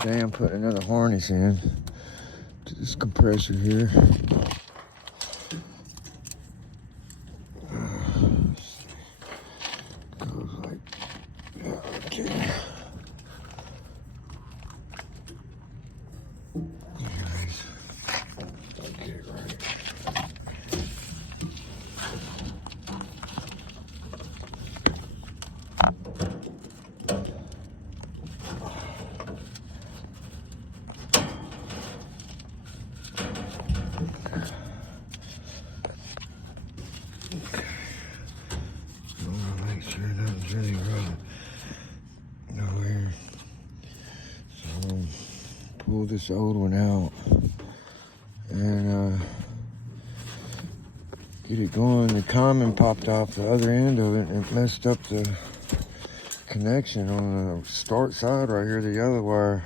Today I'm putting another harness in to this compressor here. Goes like, okay. Anyways, I'll get it right. I want to make sure nothing's really running nowhere. So pull this old one out and get it going. The common popped off the other end of it and it messed up the connection on the start side right here, the yellow wire.